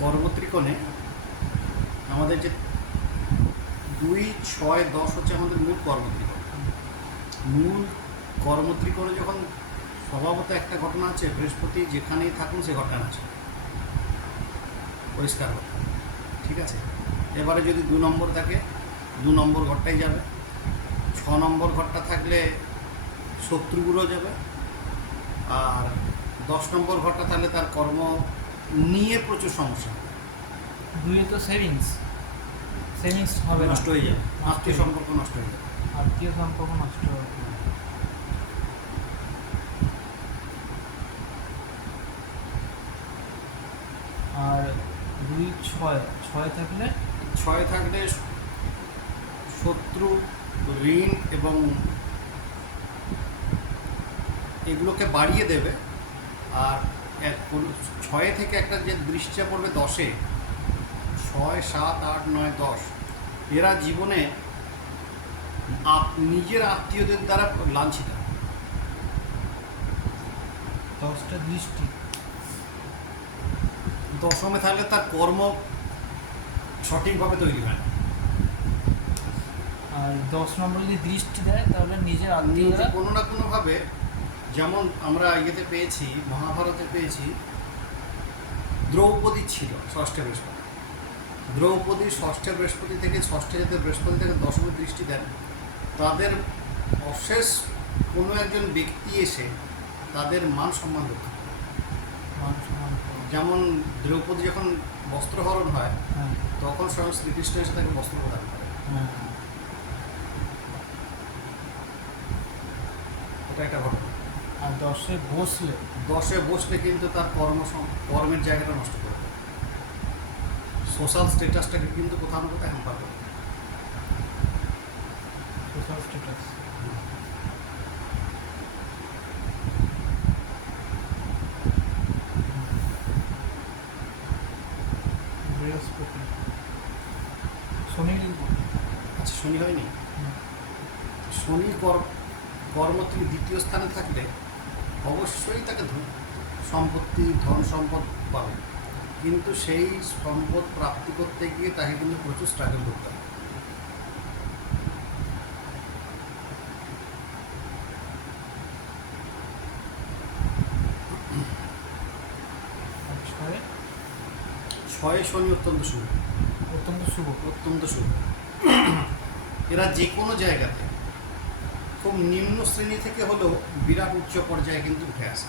কর্মত্রিকোণে আমাদের যে 2, 6, 10 হচ্ছে আমাদের মূল কর্মত্রিকোণ। মূল কর্মত্রিকোণে যখন স্বভাবত একটা ঘটনা আছে, বৃহস্পতি যেখানেই থাকুন সে ঘটনা আছে, পরিষ্কার কথা, ঠিক আছে। এবারে যদি 2 নম্বর থাকে, 2 নম্বর ঘরটাই যাবে। 6 নম্বর ঘরটা থাকলে শত্রুগুলো যাবে। আর 10 নম্বর ঘরটা থাকলে তার কর্ম নিয়ে প্রচুর সমস্যা, দুইয়ে তো সেভিংস হবে নষ্ট হয়ে যাবে, আত্মীয় হবে। সম্পর্ক নষ্ট হয়ে যাবে। আত্মীয় সম্পর্ক নষ্ট হবে। আর 2, 6 থাকলে 6 থাকলে শত্রু, ঋণ এবং এগুলোকে বাড়িয়ে দেবে। আর 6 থেকে একটা যে দৃষ্টিটা পড়বে 10-এ, 6, 7, 8, 9, 10, এরা জীবনে নিজের আত্মীয়দের দ্বারা লাঞ্ছিত। 10টা দৃষ্টি। 10মে থাকলে তার কর্ম সঠিকভাবে তৈরি হয় না। আর 10 নম্বর যদি দৃষ্টি দেয় তাহলে নিজের আত্মীয়রা কোনো না কোনোভাবে, যেমন আমরা ইয়েতে পেয়েছি, মহাভারতে পেয়েছি, দ্রৌপদী ছিল ষষ্ঠে বৃহস্পতি। দ্রৌপদী ষষ্ঠে বৃহস্পতি থেকে, ষষ্ঠে যাতে বৃহস্পতি থেকে 10মে দৃষ্টি দেন, তাদের অশেষ কোনো একজন ব্যক্তি এসে তাদের মান সম্মান রক্ষা করে। মান সম্মান করে। যেমন দ্রৌপদী যখন বস্ত্রহরণ হয়, হ্যাঁ তখন স্বয়ং শ্রীকৃষ্ণ এসে তাকে বস্ত্র প্রদান করে। হ্যাঁ ওটা একটা ঘটনা। আর 10-এ বসলে 10-এ বসলে কিন্তু তার কর্মের জায়গাটা নষ্ট করে দেয়, সোশ্যাল স্ট্যাটাসটাকে কিন্তু কোথাও না কোথাও হ্যাম্পার করে। Social status. বৃহস্পতি শনি লিখব। আচ্ছা, শনি হয়নি? শনি কর্ম থেকে দ্বিতীয় স্থানে থাকলে অবশ্যই তাকে সম্পত্তি, ধন সম্পদ পাবে, কিন্তু সেই সম্পদ প্রাপ্তি করতে গিয়ে তাকে কিন্তু প্রচুর স্ট্রাগল করতে হবে। আর 6-এ 6-এ শনি অত্যন্ত শুভ, অত্যন্ত শুভ। অত্যন্ত শুভ। এরা যে কোনো জায়গাতে খুব নিম্ন শ্রেণী থেকে হলেও বিরাট উচ্চ পর্যায়ে কিন্তু উঠে আসে।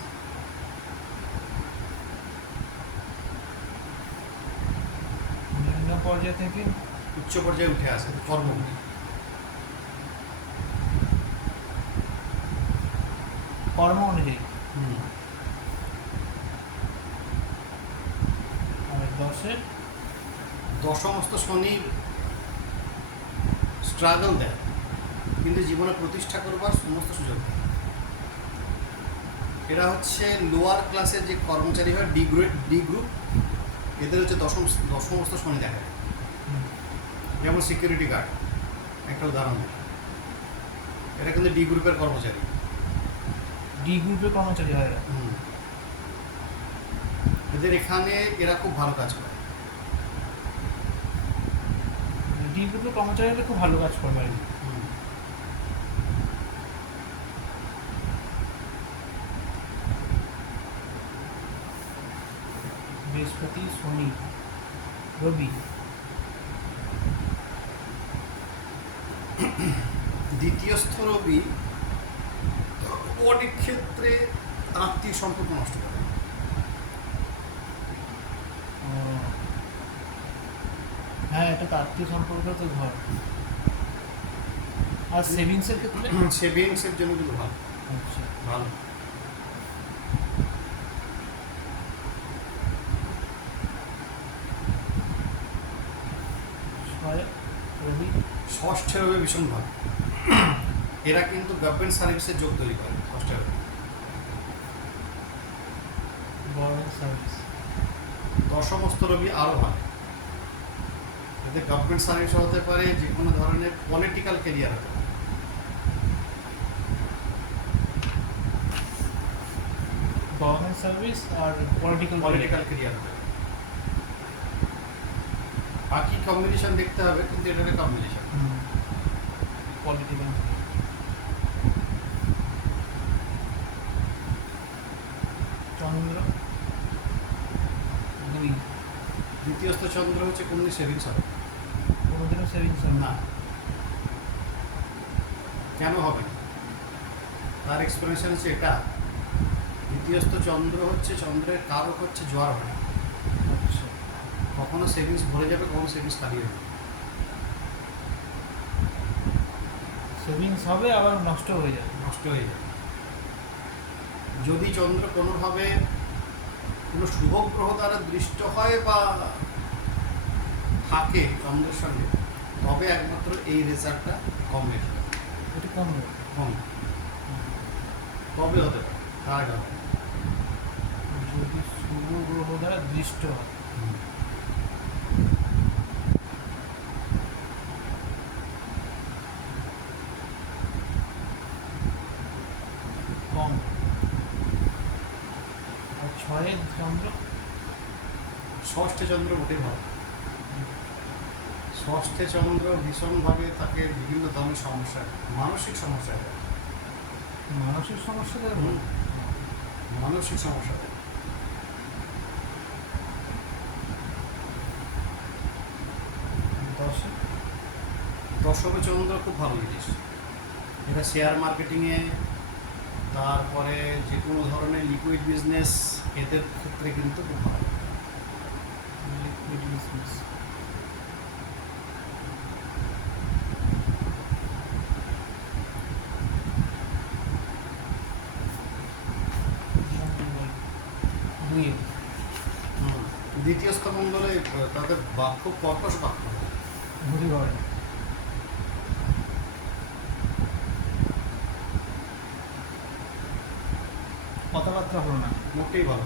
নিম্ন পর্যায় থেকে উচ্চ পর্যায়ে উঠে আসে কর্মগুলি। কর্ম অনুযায়ী। আর 10-এ 10মস্ত শনি স্ট্রাগল দেয়, কিন্তু জীবনে প্রতিষ্ঠা করবার সমস্ত সুযোগ দেয়। এরা হচ্ছে লোয়ার ক্লাসের যে কর্মচারী হয়, ডি গ্রুপ, এদের হচ্ছে দশমস্ত শনি দেখা যায়। যেমন সিকিউরিটি গার্ড একটা উদাহরণ দেয়, এরা কিন্তু ডি গ্রুপের কর্মচারী। ডি গ্রুপের কর্মচারী হয় এরা। এদের এখানে এরা খুব ভালো কাজ করে। ডি গ্রুপের কর্মচারীরা খুব ভালো কাজ করবে আর কি। বৃহস্পতি, শনি, রবি। দ্বিতীয়স্থ রবি অনেক ক্ষেত্রে আত্মীয় সম্পর্ক নষ্ট করে। হ্যাঁ, এটা তো আত্মীয় সম্পর্ক তো ঘর। আর সেভিংসের ক্ষেত্রে সেভিংসের জন্য কিন্তু ভালো, আচ্ছা ভালো। রবি ষষ্ঠে রবি ভীষণ ভালো। এরা কিন্তু গভর্নমেন্ট সার্ভিসের যোগ তৈরি করে ষষ্ঠে রবি। Government service. দশমস্ত রবি আরও ভালো, এতে গভর্নমেন্ট সার্ভিস হতে পারে, যে কোনো ধরনের পলিটিক্যাল ক্যারিয়ার হতে পারে। গভর্নমেন্ট সার্ভিস আর পলিটিক্যাল ক্যারিয়ার হতে পারে। বাকি কম্বিনেশন দেখতে হবে, কিন্তু এটা একটা কম্বিনেশন। কোয়ালিটি চন্দ্র 2 দ্বিতীয়স্থ চন্দ্র হচ্ছে কোনদিন সেভিংস হবে কোনোদিনও সেভিংস হবে না। কেন হবে না? তার এক্সপ্লেনেশন হচ্ছে এটা, দ্বিতীয়স্থ চন্দ্র হচ্ছে, চন্দ্রের কারক হচ্ছে জোয়ার ভাটা। আচ্ছা কখনো সেভিংস ভরে যাবে, কখনো সেভিংস খালি হবে। সেভিংস হবে আবার নষ্ট হয়ে যাবে। নষ্ট হয়ে যাবে। যদি চন্দ্র কোনোভাবে কোনো শুভ গ্রহ দ্বারা দৃষ্ট হয় বা থাকে চন্দ্রের সঙ্গে, তবে একমাত্র এই রেজাল্টটা কমবে, এটা কমবে। কম তবে হতে পারে, তার আগে হবে না। যদি শুভ গ্রহ দ্বারা দৃষ্ট হয় কম। আর 6 চন্দ্র ষষ্ঠে চন্দ্র মোটেই ভালো। ষষ্ঠে চন্দ্র ভীষণভাবে তাকে বিভিন্ন ধরনের সমস্যা, মানসিক সমস্যা দেয়। মানসিক সমস্যা দেবে। হুম। মানসিক সমস্যা দেয়। দশে দশমে চন্দ্র খুব ভালো জিনিস, এটা শেয়ার মার্কেটিংয়ে, তারপরে যে কোনো ধরনের লিকুইড বিজনেস, এদের ক্ষেত্রে কিন্তু খুব ভালো। লিকুইড বিজনেস দুই দ্বিতীয় স্তমঙ্গলে তাদের বাক্য কর্কশ বাক্য, ঘুরে ঘরে কথাবার্তা হলো না। মোটেই ভালো,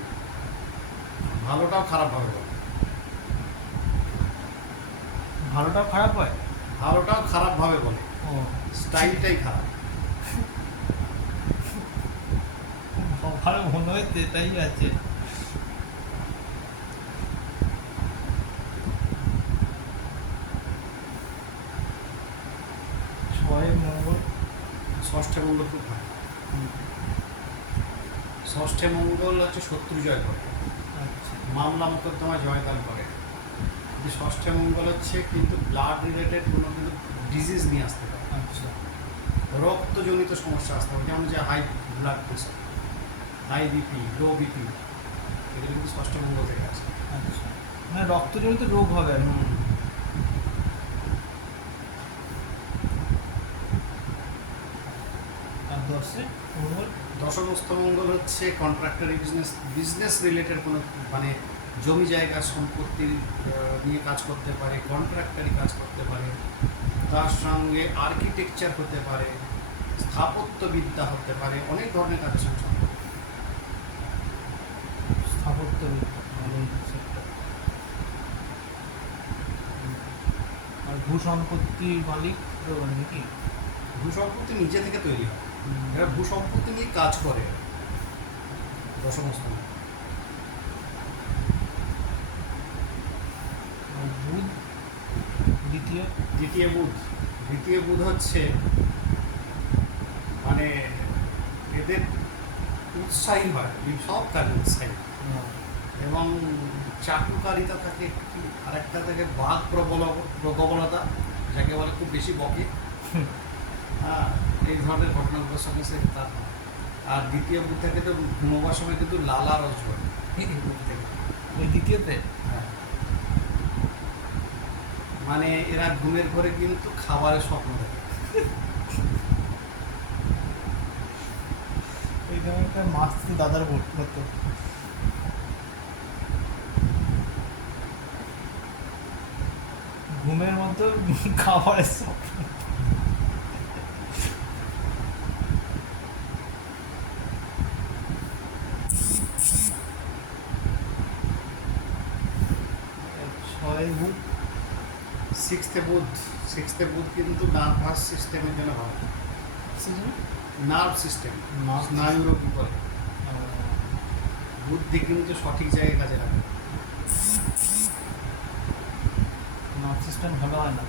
ভালোটাও খারাপভাবে বলে, ভালোটাও খারাপ হয়। ভালোটাও খারাপভাবে বলে, ও স্টাইলটাই খারাপ। ভালো মনে হয়েছে তাই আছে। ছয় মঙ্গল ষষ্ঠে মঙ্গল খুব ভালো। ষষ্ঠে মঙ্গল হচ্ছে শত্রু জয় করে, আচ্ছা মামলা মোকদ্দমা জয়দান করে। কিন্তু ষষ্ঠে মঙ্গল হচ্ছে কিন্তু ব্লাড রিলেটেড কোনো কিন্তু ডিজিজ নিয়ে আসতে পারে, আচ্ছা রক্তজনিত সমস্যা আসতে পারে, যেমন যে high blood pressure, high BP, low BP, এগুলো কিন্তু ষষ্ঠ মঙ্গল থেকে আসে। আচ্ছা মানে রক্তজনিত রোগ হবে আর কি। আর দশে মঙ্গল দশমস্থ মঙ্গল হচ্ছে কন্ট্রাক্টরি বিজনেস, বিজনেস রিলেটেড কোনো মানে জমি জায়গা সম্পত্তি নিয়ে কাজ করতে পারে, কন্ট্রাক্টরি কাজ করতে পারে, তার সঙ্গে আর্কিটেকচার হতে পারে, স্থাপত্যবিদ্যা হতে পারে, অনেক ধরনের কাজের সঙ্গে সম্পর্ক। স্থাপত্য ভালো সেক্টর। আর ভূসম্পত্তির মালিক নাকি ভূসম্পত্তি নিজে থেকে তৈরি হয়, এরা ভূসম্পত্তি নিয়ে কাজ করে। দশমস্থ মঙ্গল। আর বুধ দ্বিতীয় দ্বিতীয় বুধ, দ্বিতীয় বুধ হচ্ছে মানে এদের উৎসাহী হয়, সব কাজে উৎসাহী, এবং চাটুকারিতা থাকে একটু, আরেকটা থাকে বাঘ প্রবলতা, যাকে বলে খুব বেশি বকে। হ্যাঁ, এই ধরনের ঘটনাগুলোর সঙ্গে সে তার। আর দ্বিতীয় বুধ থেকে তো ঘুমোবার সময় কিন্তু লালা রস হয় এই বুধ থেকে। ওই দ্বিতীয়তে হ্যাঁ, মানে এরা ঘুমের ঘরে কিন্তু খাবারের স্বপ্ন দেখে। ওইটা একটা মাছ তো দাদার ভর্তি হতো। ঘুমের মতো খাবারের স্বপ্ন। ছয় বুধ সিক্সথে বুধ, সিক্সথে বুধ কিন্তু নার্ভাস সিস্টেমের জন্য ভালো, নার্ভ সিস্টেম, স্নায়ুরোগ করে, বুদ্ধি কিন্তু সঠিক জায়গায় কাজে লাগে। অবস্থান ভালো হয় না।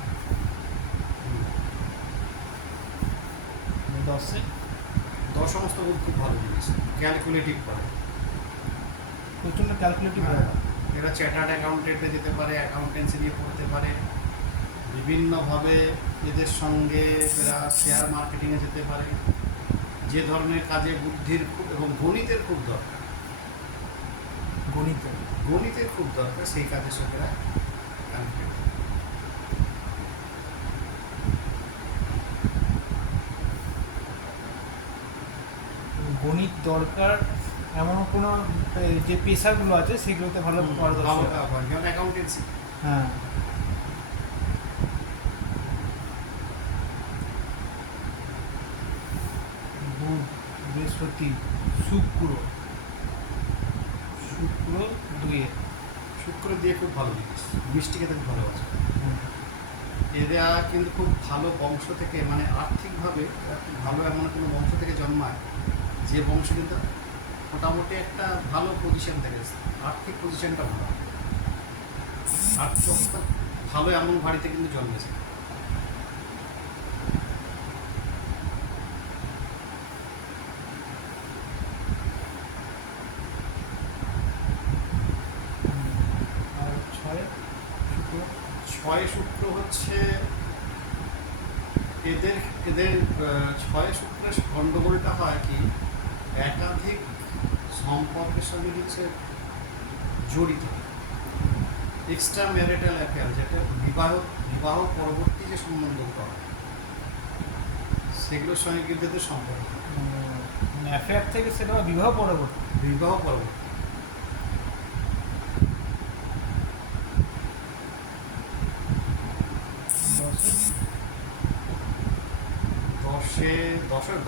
10-এ 10 সমস্ত বুধ খুব ভালো জিনিস, ক্যালকুলেটিভ করে। প্রচণ্ড ক্যালকুলেটিভ হয়। হ্যাঁ, এরা চ্যাটার্ড অ্যাকাউন্টেন্টে যেতে পারে, অ্যাকাউন্টেন্সি নিয়ে পড়তে পারে, বিভিন্নভাবে এদের সঙ্গে এরা শেয়ার মার্কেটিংয়ে যেতে পারে। যে ধরনের কাজে বুদ্ধির খুব এবং গণিতের খুব দরকার, গণিতে গণিতের খুব দরকার, সেই কাজের সঙ্গে এরা কানেক্টেড। গণিত দরকার এমন কোনো যে পেশাগুলো আছে সেগুলোতে ভালো পারদর্শী ভালো হয়। কাজ হয়, যেমন অ্যাকাউন্টেন্সি। হ্যাঁ, বুধ, বৃহস্পতি, শুক্র 2-এ। শুক্র দিয়ে খুব ভালো জিনিস, মিষ্টি খেতে খুব ভালোবাসে। এরা কিন্তু খুব ভালো বংশ থেকে, মানে আর্থিকভাবে এরা খুব ভালো এমন কোনো বংশ থেকে জন্মায় যে বংশ কিন্তু মোটামুটি একটা ভালো পজিশন থেকে এসেছে। আর্থিক পজিশনটা ভালো, আর্থিক অবস্থা ভালো এমন বাড়িতে কিন্তু জন্মেছে। আর 6-এ শুক্র। 6 শুক্র হচ্ছে এদের এদের 6 শুক্রের গণ্ডগোলটা হয় কি, একাধিক সম্পর্কের সঙ্গে হচ্ছে জড়িত। এক্সট্রা ম্যারিটাল অ্যাফেয়ার, যেটা বিবাহ পরবর্তী যে সম্বন্ধগুলো হয় সেগুলোর সঙ্গে কিন্তু এদের সম্পর্ক। অ্যাফেয়ার থেকে সেটা বিবাহ পরবর্তী। বিবাহ পরবর্তী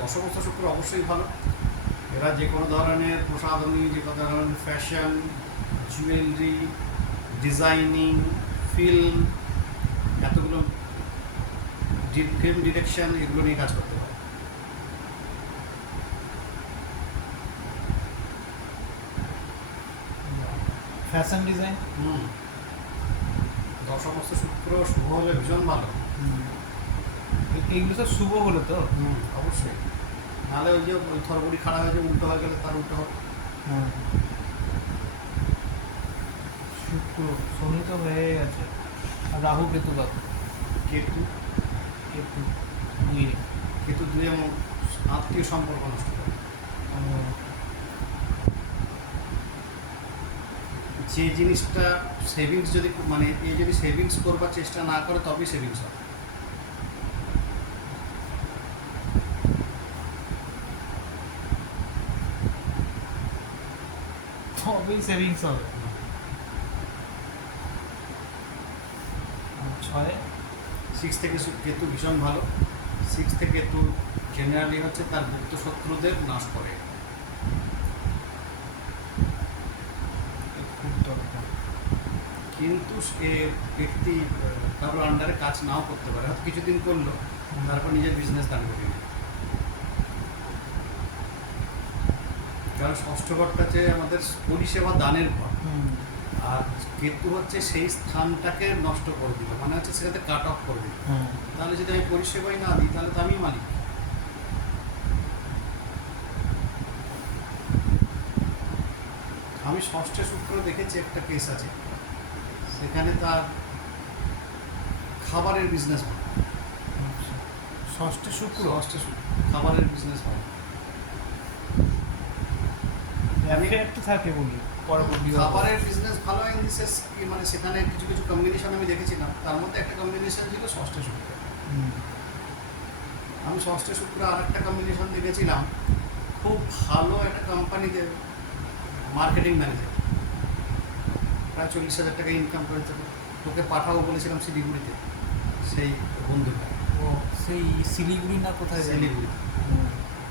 দশমস্ত শুক্র অবশ্যই ভালো। এরা যে কোনো ধরনের প্রসাধনী, যে কোনো ধরনের ফ্যাশন, জুয়েলারি, ডিজাইনিং, ফিল্ম, এতগুলো ফিল্ম ডিরেকশন, এগুলো নিয়ে কাজ করতে পারে। Fashion design. দশমস্ত শুক্র শুভ হলে ভীষণ ভালো। এইগুলো তো শুভ হলো তো। অবশ্যই, নাহলে ওই যে ওই থরবড়ি খাড়া হয়ে যে উল্টো হয়ে গেলে তার উল্টো হবে। হ্যাঁ, শুক্র, শনি তো হয়ে গেছে, আর রাহু কেতু কত? কেতু কেতু 2-এ। কেতু দুই এমন আত্মীয় সম্পর্ক নষ্ট করে। যে জিনিসটা সেভিংস যদি, মানে এই যদি সেভিংস করবার চেষ্টা না করে তবেই সেভিংস হবে। তবেই সেভিংস হবে। 6-এ 6 থেকে কেতু ভীষণ ভালো। 6 থেকে কেতু জেনারেলি হচ্ছে তার গুপ্ত শত্রুদের নাশ করে। খুব দরকার। কিন্তু সে ব্যক্তি কারোর আন্ডারে কাজ নাও করতে পারে, হয়তো কিছুদিন করলো, তারপর নিজের বিজনেস দান করে নেয়। কারণ ষষ্ঠ ঘরটা হচ্ছে আমাদের পরিষেবা দানের ঘর, আর কেতু হচ্ছে সেই স্থানটাকে নষ্ট করে দিল, মানে হচ্ছে সেটাতে কাট অফ করে দিল। তাহলে যদি আমি পরিষেবাই না দিই তাহলে তো আমি মালিক। আমি ষষ্ঠে শুক্র দেখেছি, একটা কেস আছে, সেখানে তার খাবারের বিজনেস হয়। ষষ্ঠে শুক্র। ষষ্ঠে শুক্র খাবারের বিজনেস হয়। অ্যাফেয়ারটা থাকে বলি পরবর্তী খাবারের বিজনেস ভালো হয় বিশেষ কি, মানে সেখানে কিছু কিছু কম্বিনেশন আমি দেখেছিলাম, তার মধ্যে একটা কম্বিনেশন ছিল ষষ্ঠে শুক্র। আমি ষষ্ঠে শুক্র আর একটা কম্বিনেশন দেখেছিলাম, খুব ভালো একটা কোম্পানিতে মার্কেটিং ম্যানেজার, প্রায় 40,000 টাকা ইনকাম করেছে। তোকে পাঠাবো বলেছিলাম শিলিগুড়িতে, সেই বন্ধুটা। ও সেই শিলিগুড়ি না কোথায় জানি? শিলিগুড়ি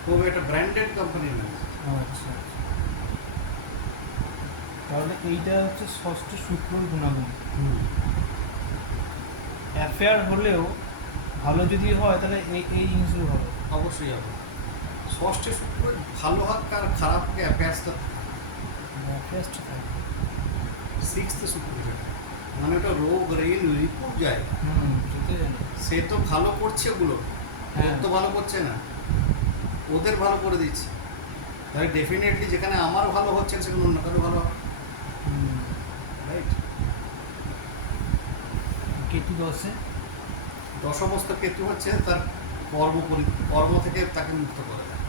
খুব একটা ব্র্যান্ডেড কোম্পানির ম্যানেজার। আচ্ছা, তাহলে এইটা হচ্ছে ষষ্ঠ শুক্রর গুণাগুণ। অ্যাফেয়ার হলেও ভালো যদি হয় তাহলে এই এই জিনিসগুলো হবে। অবশ্যই হবে। ষষ্ঠে শুক্র ভালো হোক আর খারাপ হোক, অ্যাফেয়ার্সটা অ্যাফেয়ার্সটা থাকে। 6th শুক্র যেটা মানে ওটা রোগ রিপুর যায়, সেটা জানি। সে তো ভালো করছে ওগুলো, হ্যাঁ। ওর তো ভালো করছে না, ওদের ভালো করে দিচ্ছে। তাহলে ডেফিনেটলি যেখানে আমার ভালো হচ্ছে না সেখানে অন্য কারো ভালো হবে, রাইট? কেতু দশে দশমস্ত কেতু হচ্ছে তার কর্ম থেকে তাকে মুক্ত করে দেয়,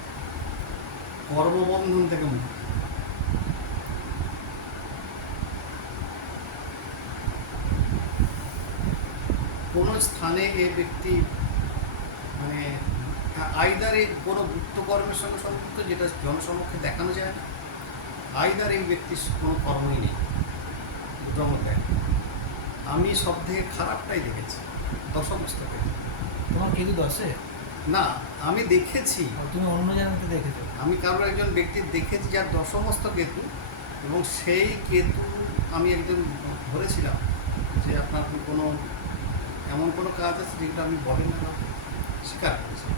কর্মবন্ধন থেকে মুক্ত। কোনো স্থানে এ ব্যক্তি মানে আইদার এই কোনো গুপ্ত কর্মের সঙ্গে সম্পর্ক যেটা জনসমক্ষে দেখানো যায় না, আইদার এই ব্যক্তির কোনো কর্মই নেই, দুটোর মধ্যে একটা। আমি সব থেকে খারাপটাই দেখেছি দশমস্ত কেতু। তোমার কেতু দশে? না, আমি দেখেছি, তুমি অন্য জায়গাতে দেখেছো? আমি কারোর একজন ব্যক্তির দেখেছি যার দশমস্ত কেতু, এবং সেই কেতু আমি একজন ধরেছিলাম যে আপনার কি কোনো এমন কোনো কাজ আছে যেটা আমি বলেন না, স্বীকার করেছি।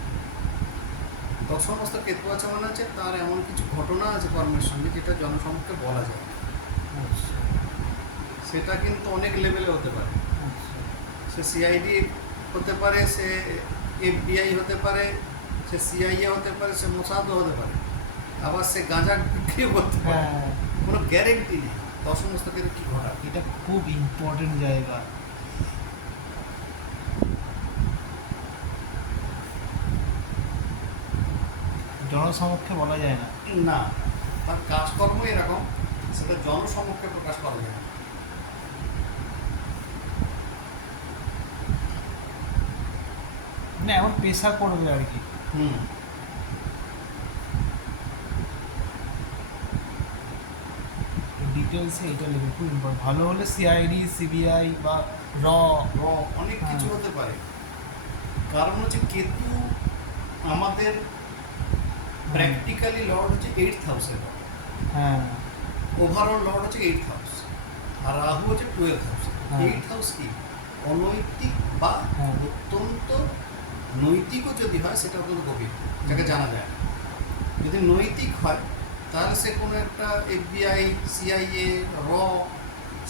দশমস্ত কেতু আছে মানে হচ্ছে তার এমন কিছু ঘটনা আছে কর্মের সঙ্গে যেটা জনসমক্ষে বলা যায় না। আচ্ছা সেটা কিন্তু অনেক লেভেলে হতে পারে, আচ্ছা। সে সিআইডি হতে পারে, সে FBI হতে পারে, সে CIA হতে পারে, সে মোসাদও হতে পারে, আবার সে গাঁজা বিক্রিও করতে পারে, হ্যাঁ, কোনো গ্যারেন্টি নেই দশমস্ত কেতু কী ঘটা। এটা খুব ইম্পর্টেন্ট জায়গা। জনসমক্ষে বলা যায় না। না, তার কাজকর্ম এরকম, সেটা জনসমক্ষে প্রকাশ করা যায় না। মানে এমন পেশা করবে আর কি। হুম, ডিটেলসে এটা লেগে খুব ইম্পর্টেন্ট। ভালো হলে CID CBI বা র। অনেক কিছু হ্যাঁ। হতে পারে। কারণ হচ্ছে কেতু আমাদের প্র্যাকটিক্যালি লর্ড হচ্ছে 8th হাউসের, হ্যাঁ ওভারঅল লর্ড হচ্ছে 8th হাউস, আর রাহু হচ্ছে 12th হাউস। হ্যাঁ। 8th হাউস কি অনৈতিক বা হ্যাঁ। অত্যন্ত নৈতিকও যদি হয় সেটা অত্যন্ত গভীর, যাকে জানা যায় না। যদি নৈতিক হয় তাহলে সে কোনো একটা FBI CIA র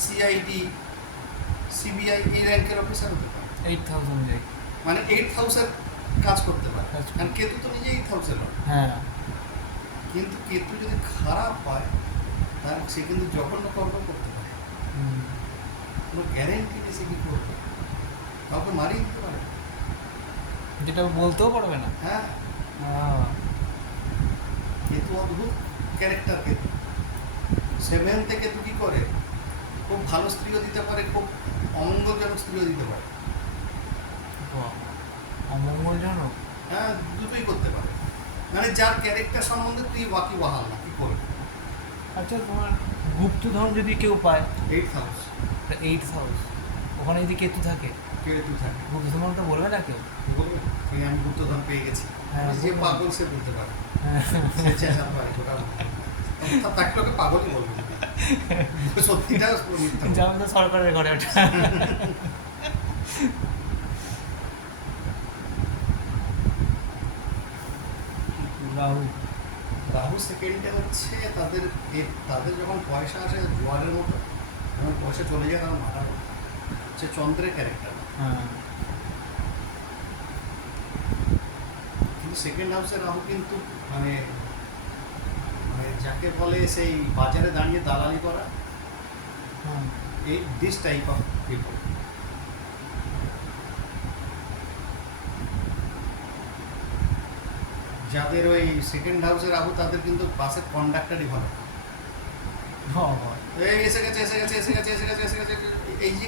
CID CBI এই র্যাঙ্কের অফিসার হতে পারে, 8000 অনুযায়ী। মানে 8th হাউসের কাজ করতে পারে। কাজ করতে কারণ কেতু তো নিজে 8th হাউসের লর্ড। হ্যাঁ। কিন্তু কেতু যদি খারাপ হয় তাহলে সে কিন্তু জঘন্য কর্ম করতে পারে, কোনো গ্যারেন্টি নেই সে কি করবে, কাউকে মারিয়ে দিতে পারে। যেটা বলতেও পারবে না। হ্যাঁ, আহ, কেতু অদ্ভুত ক্যারেক্টার। কেতু 7th কেতু কী করে, খুব ভালো স্ত্রীও দিতে পারে, খুব অমঙ্গলজনক স্ত্রীও দিতে পারে। বাহ, অমঙ্গলজনক। হ্যাঁ, দুটোই করতে পারে। মানে যার ক্যারেক্টার সম্বন্ধে তুই বাকি ওয়াহাল না, কী করবে। আচ্ছা, তোমার গুপ্তধন যদি কেউ পায়, 8th হাউস 8th হাউস, ওখানে যদি কেতু থাকে, কেতু থাকে, গুপ্তধন তো বলবে না কেউ। বলবে তুই আমি গুপ্তধন পেয়ে গেছি। হ্যাঁ, যে বলবে। পাগল সে বলতে পারে, হ্যাঁ। সে চেঁচাতে পারে, ওটা তাকে লোকে পাগলই বলবে, সত্যিটা মিথ্যা বলবে। যেমন তো সরকারের ঘরে ওটা। রাহু। রাহু সেকেন্ডে হচ্ছে তাদের যখন পয়সা আসে জোয়ারের মতো, যখন পয়সা চলে যায় তখন মাথা করতে হচ্ছে চন্দ্রের ক্যারেক্টার। হ্যাঁ। কিন্তু সেকেন্ড হাউসে রাহু কিন্তু মানে মানে যাকে বলে সেই বাজারে দাঁড়িয়ে দালালি করা, হ্যাঁ। এই দিস টাইপ অফ পিপল। যাদের ওই সেকেন্ড হাউসে রাহু তাদের কিন্তু বাসের কন্ডাক্টারই ভালো। বাবা। এই এসে গেছে এসে গেছে এসে গেছে এসে গেছে এসে গেছে, এই যে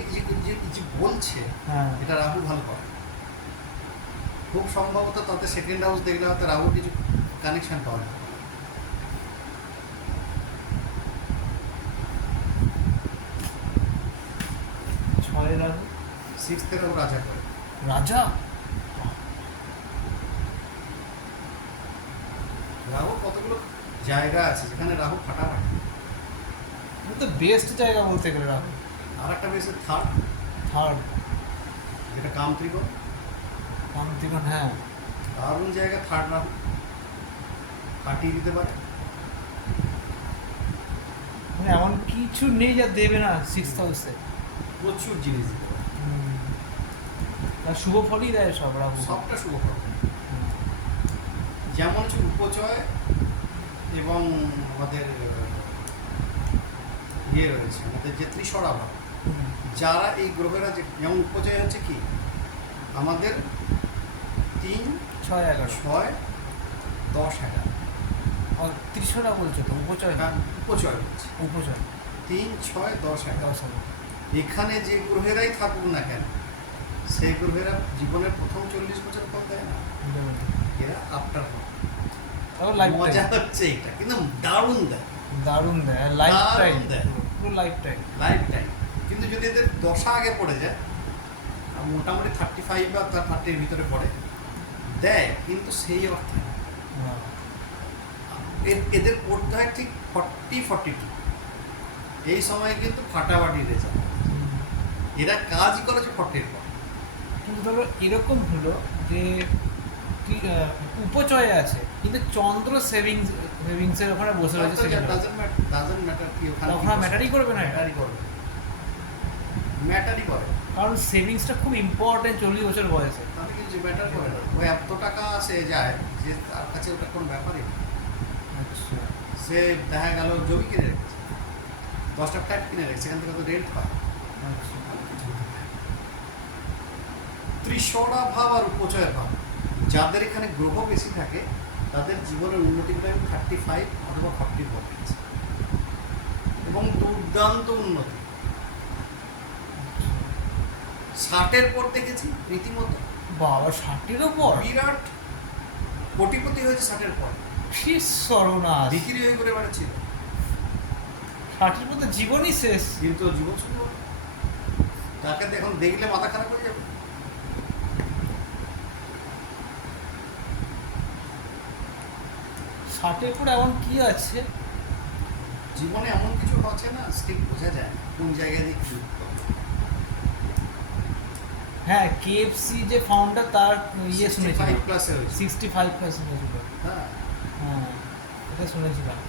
যে বলছে হ্যাঁ। এটা রাহু ভালো করে। খুব সম্ভবত তাদের সেকেন্ড হাউস দেখলে হয়তো রাহুর কিছু কানেকশন পাওয়া যায়। ছয় রাহু। 6th রাহু রাজা করে। রাজা। রাহু কতগুলো জায়গা আছে যেখানে রাহু ফাটাফাটি। এটা তো বেস্ট জায়গা বলতে গেলে রাহু। আর একটা বেশি থার্ড, থার্ড। যেটা কামত্রিকোণ, কামত্রিকোণ। হ্যাঁ। দারুণ জায়গা থার্ড রাহু, কাটিয়ে দিতে পারে। মানে এমন কিছু নেই যা দেবে না 6th হাউসে। প্রচুর জিনিস দিতে পারে, আর শুভ ফলই দেয় সব রাহু। সবটা শুভ ফল। যেমন হচ্ছে উপচয় এবং আমাদের ইয়ে রয়েছে, আমাদের যে ত্রিশরা ভাব, যারা এই গ্রহেরা যেমন উপচয় হচ্ছে কি আমাদের 3, 6, 11 6, 10, 11 আর ত্রিশরা বলছো তো, উপচয় না? উপচয় হচ্ছে উপচয় 3, 6, 10, 11। 10 হবে। এখানে যে গ্রহেরাই থাকুক না কেন, সেই গ্রহেরা জীবনের প্রথম 40 বছর ফল দেয় না, এরা আফটার তারপর লাইফ মজা টাইম হচ্ছে এটা, কিন্তু দারুণ দেয়, দারুণ দেয়, লাইফ টাইম দারুণ দেয়। পুরো লাইফ টাইম। Life time. কিন্তু যদি এদের দশা আগে পড়ে যায়, আর মোটামুটি 35 বা তার 30-র ভিতরে পড়ে দেয়, কিন্তু সেই অর্থে না। এদের পড়তে হয় ঠিক 40-42, এই সময় কিন্তু ফাটাফাটি রেজাল্ট। এরা কাজ করেছে 40-র পর। কিন্তু ধরো এরকম হলো যে উপচয়ে আছে কিন্তু চন্দ্র সেভিংসের ওখানে বসে রয়েছে, সেখানে ডাজন্ট ম্যাটার কি ওখানে ওখানে ম্যাটারই করবে না এটা। ম্যাটারই করে, কারণ সেভিংসটা খুব ইম্পর্টেন্ট 40 বছর বয়সে। তাতে কিছু ম্যাটার করে না। ওই এত টাকা সে যায় যে তার কাছে ওটা কোনো ব্যাপারই না। আচ্ছা, সে দেখা গেল জমি কিনে রেখেছে, 10টা ফ্ল্যাট কিনে রেখেছে, সেখান থেকে তো রেন্ট পায়। আচ্ছা। ত্রিশরা ভাব আর উপচয় ভাব, যাদের এখানে গ্রহ বেশি থাকে তাদের জীবনের উন্নতি প্রায় 35 অথবা 40 রয়েছে, এবং দুর্দান্ত উন্নতি। 60-এর পর দেখেছি রীতিমতো বাবা 60-এর ওপর বিরাট কোটিপতি হয়েছে 60-এর পর, কি সর্বনাশ! বিক্রি হয়ে করে বেড়াচ্ছিল, 60-এর পর তো জীবনই শেষ। কিন্তু ওর জীবন শুরু হলো। তাকে তো এখন দেখলে মাথা খারাপ হয়ে যাবে। 60-এর পর এমন কি আছে? জীবনে এমন কিছু হচ্ছে না, ঠিক বোঝা যায় না কোন জায়গায় দিয়ে কি উঠতে হবে। হ্যাঁ, কেএফসি যে ফাউন্ডার তার ইয়ে শুনেছিলাম 65+ এ হয়েছে। 65 শুনেছিল। হ্যাঁ, হ্যাঁ, এটা শুনেছিলাম।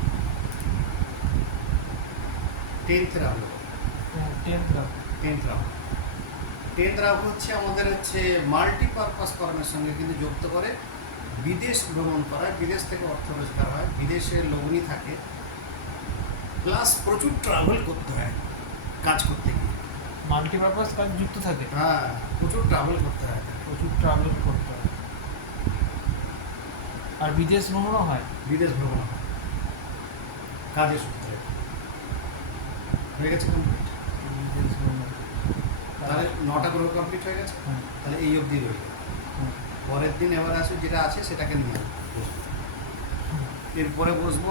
10th রাহু। 10th রাত। 10th রাহু হচ্ছে আমাদের হচ্ছে মাল্টিপারপাস কর্মের সঙ্গে কিন্তু যুক্ত করে, বিদেশ ভ্রমণ করায়, বিদেশ থেকে অর্থ রোজগার হয়, বিদেশে লগ্নি থাকে, প্লাস প্রচুর ট্রাভেল করতে হয় কাজ করতে গিয়ে। মাল্টিপারপাস কাজ যুক্ত থাকে, হ্যাঁ, প্রচুর ট্রাভেল করতে হয়, প্রচুর ট্রাভেল করতে হয়, আর বিদেশ ভ্রমণও হয়। বিদেশ ভ্রমণ হয় কাজের সূত্রে। হয়ে গেছে কমপ্লিট, বিদেশ ভ্রমণ। তাহলে 9টা গ্রহ কমপ্লিট হয়ে গেছে। হ্যাঁ, তাহলে এই অবধি রইল। হ্যাঁ। পরের দিন এবার আসে যেটা আছে সেটাকে নিয়ে বসবো। এরপরে বসবো